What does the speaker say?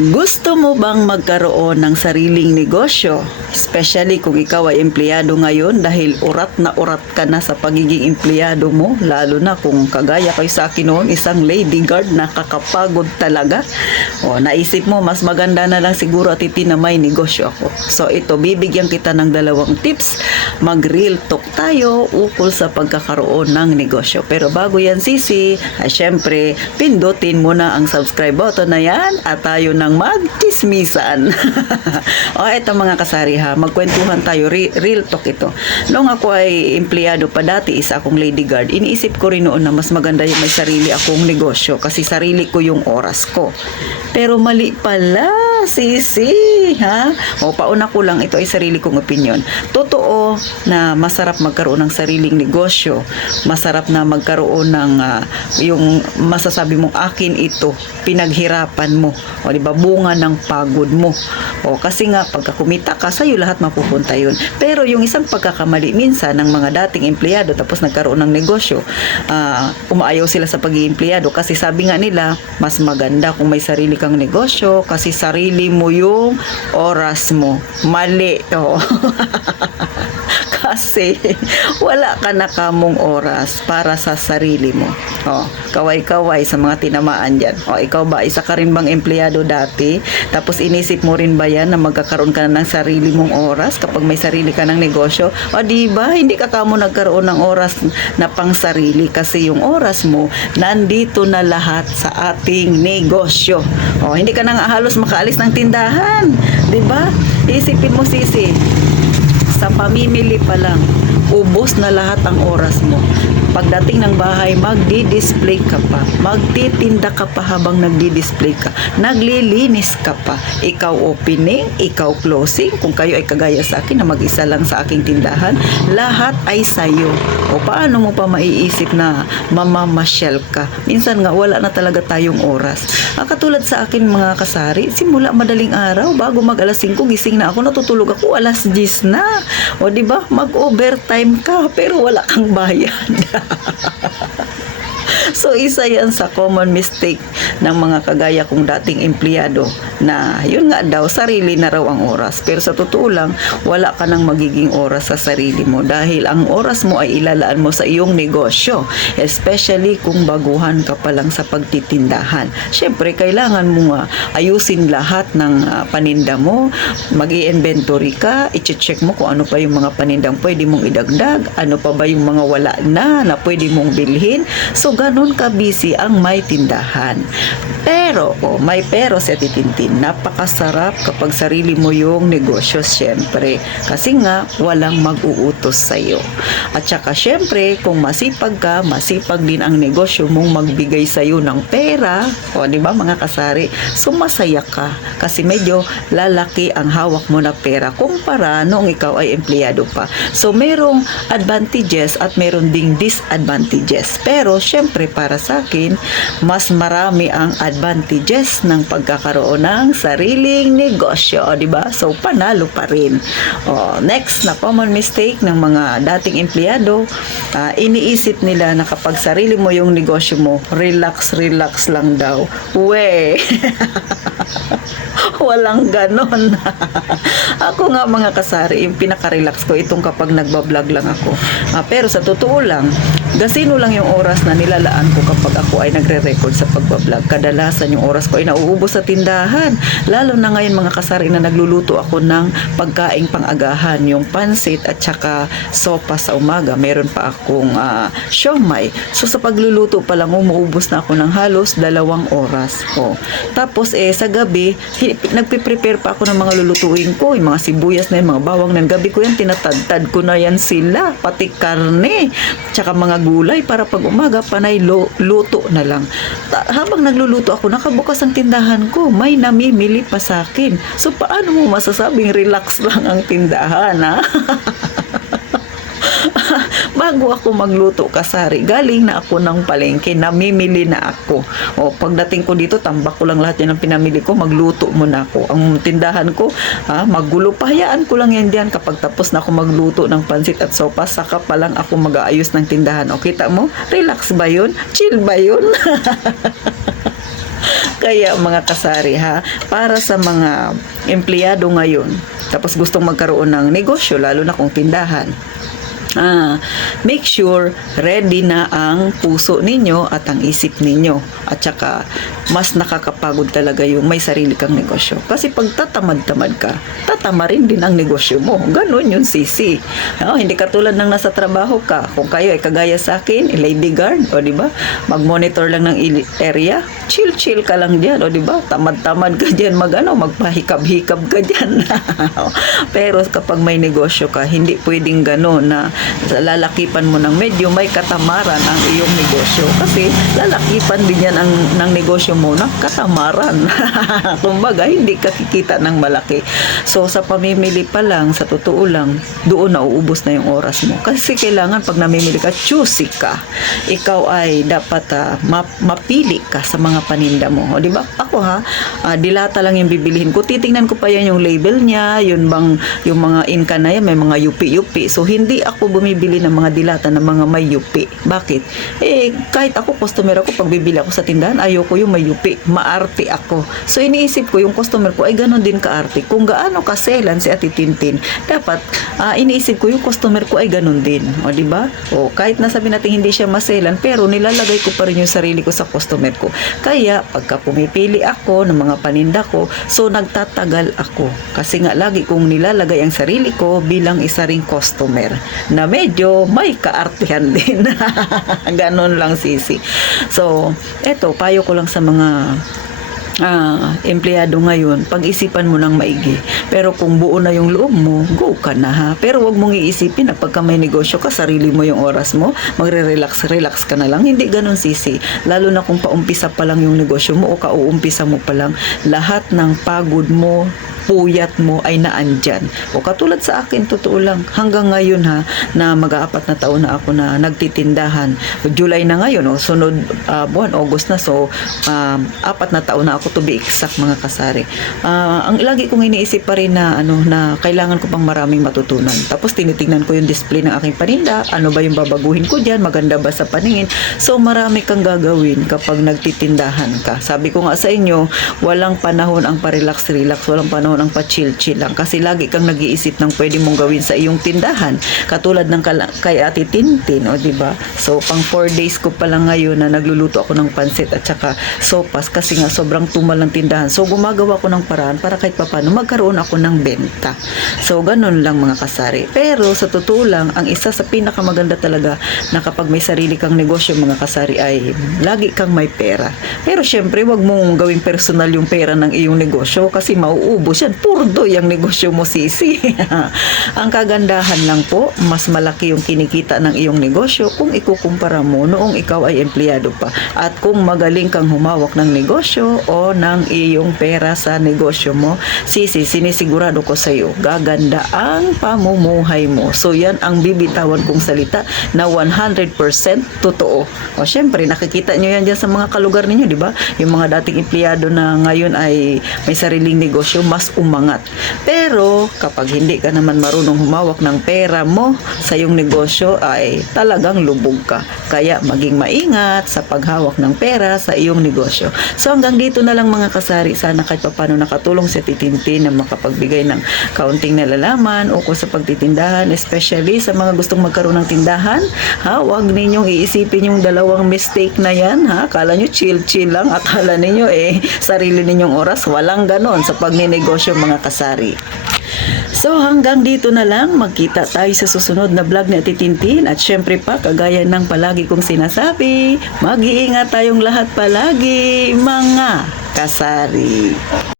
Gusto mo bang magkaroon ng sariling negosyo? Especially kung ikaw ay empleyado ngayon dahil urat ka na sa pagiging empleyado mo, lalo na kung kagaya kayo sa akin noon, isang lady guard, nakakapagod talaga. O, naisip mo, mas maganda na lang siguro at na may negosyo ako. So ito, bibigyan kita ng dalawang tips. Mag-real talk tayo ukol sa pagkakaroon ng negosyo. Pero bago yan, sisi, ay syempre, pindutin mo na ang subscribe button na yan at tayo ng magchismisan. O eto mga kasari ha, magkwentuhan tayo, real talk ito. Noong ako ay empleyado pa dati, isa akong lady guard, iniisip ko rin noon na mas maganda yung may sarili akong negosyo kasi sarili ko yung oras ko. Pero mali pala, sisi, ha? O pauna ko lang, ito ay sarili kong opinion. Totoo na masarap magkaroon ng sariling negosyo, masarap na magkaroon ng yung masasabi mong akin ito, pinaghirapan mo, o di ba, bunga ng pagod mo. O kasi nga pagka kumita ka, sa'yo lahat mapupunta yun. Pero yung isang pagkakamali minsan ng mga dating empleyado tapos nagkaroon ng negosyo, umaayaw sila sa pagiging empleyado kasi sabi nga nila, mas maganda kung may sarili kang negosyo kasi sarili mo yung oras mo. Mali. O. Kasi wala ka na kamong oras para sa sarili mo. O, kaway-kaway sa mga tinamaan dyan. O, ikaw ba, isa ka rin bang empleyado dati? Tapos inisip mo rin ba yan na magkakaroon ka na ng sarili mong oras kapag may sarili ka ng negosyo? O, diba? Hindi ka kamo nagkaroon ng oras na pang sarili kasi yung oras mo nandito na lahat sa ating negosyo. O, hindi ka na nga halos makaalis ng tindahan. Diba? Isipin mo, sisi, sa pamimili pa lang, ubos na lahat ang oras mo. Pagdating ng bahay, magdi-display ka pa. Magtitinda ka pa habang nagdi-display ka. Naglilinis ka pa. Ikaw opening, ikaw closing. Kung kayo ay kagaya sa akin na mag-isa lang sa aking tindahan, lahat ay sayo. O paano mo pa maiisip na mamamasyal ka? Minsan nga, wala na talaga tayong oras. Katulad sa akin mga kasari, simula madaling araw, bago mag alas 5, gising na ako, natutulog ako, alas 10 na. O diba, mag-overtime ka, pero wala kang bayad. So isa yan sa common mistake ng mga kagaya kong dating empleyado na yun nga daw, sarili na raw ang oras. Pero sa totoo lang, wala ka nang magiging oras sa sarili mo dahil ang oras mo ay ilalaan mo sa iyong negosyo, especially kung baguhan ka pa lang sa pagtitindahan. Syempre, kailangan mo nga ayusin lahat ng paninda mo, mag-i-inventory ka, i-check mo kung ano pa yung mga panindang pwede mong idagdag, ano pa ba yung mga wala na pwede mong bilhin. So ganun ka busy ang may tindahan. Pero, may pero sa titintin, napakasarap kapag sarili mo yung negosyo, syempre. Kasi nga, walang mag-uutos sa'yo. At saka, syempre, kung masipag ka, masipag din ang negosyo mong magbigay sa'yo ng pera, o di ba mga kasari, sumasaya ka. Kasi medyo lalaki ang hawak mo na pera kumpara noong ikaw ay empleyado pa. So, merong advantages at meron ding disadvantages. Pero, syempre, para sa akin, mas marami ang advantages ng pagkakaroon ng sariling negosyo, o diba? So panalo pa rin. Next na common mistake ng mga dating empleyado, iniisip nila na kapag sarili mo yung negosyo mo, relax lang daw. Walang ganon. Ako nga mga kasari, yung pinaka-relax ko itong kapag nagbablog lang ako. Pero sa totoo lang, gasino lang yung oras na nilalaan ko kapag ako ay nagre-record sa pagbablog. Kadalasan yung oras ko ay nauubos sa tindahan. Lalo na ngayon mga kasari na nagluluto ako ng pagkaing pang-agahan, yung pansit at saka sopa sa umaga. Meron pa akong siomai. So sa pagluluto pa lang, umuubos na ako ng halos 2 oras. Tapos sa gabi, nagpe-prepare pa ako ng mga lulutuin ko. Yung mga sibuyas na yung mga bawang ng gabi ko yan, tinatad-tad ko na yan sila. Pati karne, tsaka mga gulay para pag umaga, panay luto na lang. Habang nagluluto ako, nakabukas ang tindahan ko. May namimili pa sa akin. So, paano mo masasabing relax lang ang tindahan, ha? Bago ako magluto, kasari, galing na ako ng palengke, namimili na ako. Pagdating ko dito, tambak ko lang lahat yan ang pinamili ko, magluto muna ako. Ang tindahan ko, magulo, pahayaan ko lang yan diyan. Kapag tapos na ako magluto ng pansit at sopa, saka pa lang ako mag-aayos ng tindahan. Kita mo? Relax ba yun? Chill ba yun? Kaya mga kasari ha, para sa mga empleyado ngayon, tapos gustong magkaroon ng negosyo, lalo na kung tindahan, make sure ready na ang puso ninyo at ang isip ninyo. At saka, mas nakakapagod talaga yung may sarili kang negosyo. Kasi pag tatamad-tamad ka, tatama rin din ang negosyo mo. Ganon yung sisi. Hindi katulad ng nasa trabaho ka. Kung kayo ay kagaya sa akin, lady guard, o diba? Mag-monitor lang ng area, chill-chill ka lang dyan, o diba? Tamad-tamad ka dyan, magpahikab-hikab ka dyan. Pero kapag may negosyo ka, hindi pwedeng ganon na lalakipan mo ng medyo may katamaran ang iyong negosyo. Kasi lalakipan din yan ng negosyo mo ng katamaran. Kumbaga, hindi ka kikita ng malaki. So, sa pamimili pa lang, sa totoo lang, doon nauubos na yung oras mo. Kasi kailangan pag namimili ka, choosy ka. Ikaw ay dapat mapili ka sa mga paninda mo. O, diba? Ako dilata lang yung bibilihin ko. Titingnan ko pa yan yung label niya, yung mga inka na yan, may mga yupi-yupi. So, hindi ako bumibili ng mga dilata ng mga may yupi. Bakit? Kahit ako, customer ako, pag bibili ako sa tindahan, ayoko yung may yupi. Maarte ako. So, iniisip ko, yung customer ko ay ganon din kaarte. Kung gaano kaselan si Ate Tintin, dapat, iniisip ko, yung customer ko ay ganon din. O, diba? O, kahit nasabi natin hindi siya maselan, pero nilalagay ko pa rin yung sarili ko sa customer ko. Kaya, pagka pumipili ako ng mga paninda ko, so, nagtatagal ako. Kasi nga, lagi kong nilalagay ang sarili ko bilang isa ring customer na medyo may kaartihan din. Ganon lang sisi. So, eto, payo ko lang sa mga empleyado ngayon, pag-isipan mo ng maigi. Pero kung buo na yung loob mo, go ka na ha. Pero wag mong iisipin na pagka may negosyo ka, sarili mo yung oras mo, magre-relax ka na lang. Hindi ganun sisi. Lalo na kung paumpisa pa lang yung negosyo mo o kauumpisa mo pa lang, lahat ng pagod mo, puyat mo ay naandyan. O katulad sa akin, totoo lang, hanggang ngayon na mag-aapat na taon na ako na nagtitindahan. July na ngayon, sunod buwan, August na. So, 4 na taon na ako, to be exact, mga kasari. Ang lagi kong iniisip pa rin na kailangan ko pang maraming matutunan. Tapos tinitingnan ko yung display ng aking paninda, ano ba yung babaguhin ko dyan, maganda ba sa paningin. So marami kang gagawin kapag nagtitindahan ka. Sabi ko nga sa inyo, walang panahon ang pa-relax-relax, walang panahon ang pa-chill-chill lang. Kasi lagi kang nag-iisip ng pwede mong gawin sa iyong tindahan. Katulad ng kay Ate Tintin, o diba? So pang 4 days ko pa lang ngayon na nagluluto ako ng pansit at saka sopas kasi nga sobrang tumal ng tindahan. So, gumagawa ko ng paraan para kahit papano magkaroon ako ng benta. So, ganun lang mga kasari. Pero, sa totoo lang, ang isa sa pinakamaganda talaga na kapag may sarili kang negosyo mga kasari ay lagi kang may pera. Pero, syempre, wag mong gawing personal yung pera ng iyong negosyo kasi mauubos yan. Purdo yung negosyo mo, sisi. Ang kagandahan lang po, mas malaki yung kinikita ng iyong negosyo kung ikukumpara mo noong ikaw ay empleyado pa. At kung magaling kang humawak ng negosyo o ng iyong pera sa negosyo mo, sisi, sinisigurado ko sa iyo, gaganda ang pamumuhay mo. So, yan ang bibitawan kong salita na 100% totoo. O, syempre, nakikita nyo yan dyan sa mga kalugar ninyo, di ba? Yung mga dating empleyado na ngayon ay may sariling negosyo, mas umangat. Pero, kapag hindi ka naman marunong humawak ng pera mo sa iyong negosyo, ay talagang lubog ka. Kaya, maging maingat sa paghawak ng pera sa iyong negosyo. So, hanggang dito na lang mga kasari, sana kahit paano nakatulong si Titintin na makapagbigay ng kaunting nalalaman ukol sa pagtitindahan, especially sa mga gustong magkaroon ng tindahan. Huwag ninyong iisipin yung dalawang mistake na yan. Akala nyo chill-chill lang at akala ninyo sarili ninyong oras. Walang ganon sa pagninegosyo mga kasari. So hanggang dito na lang, magkita tayo sa susunod na vlog ni Ate Tintin at syempre pa, kagaya ng palagi kong sinasabi, mag-iingat tayong lahat palagi mga kasari.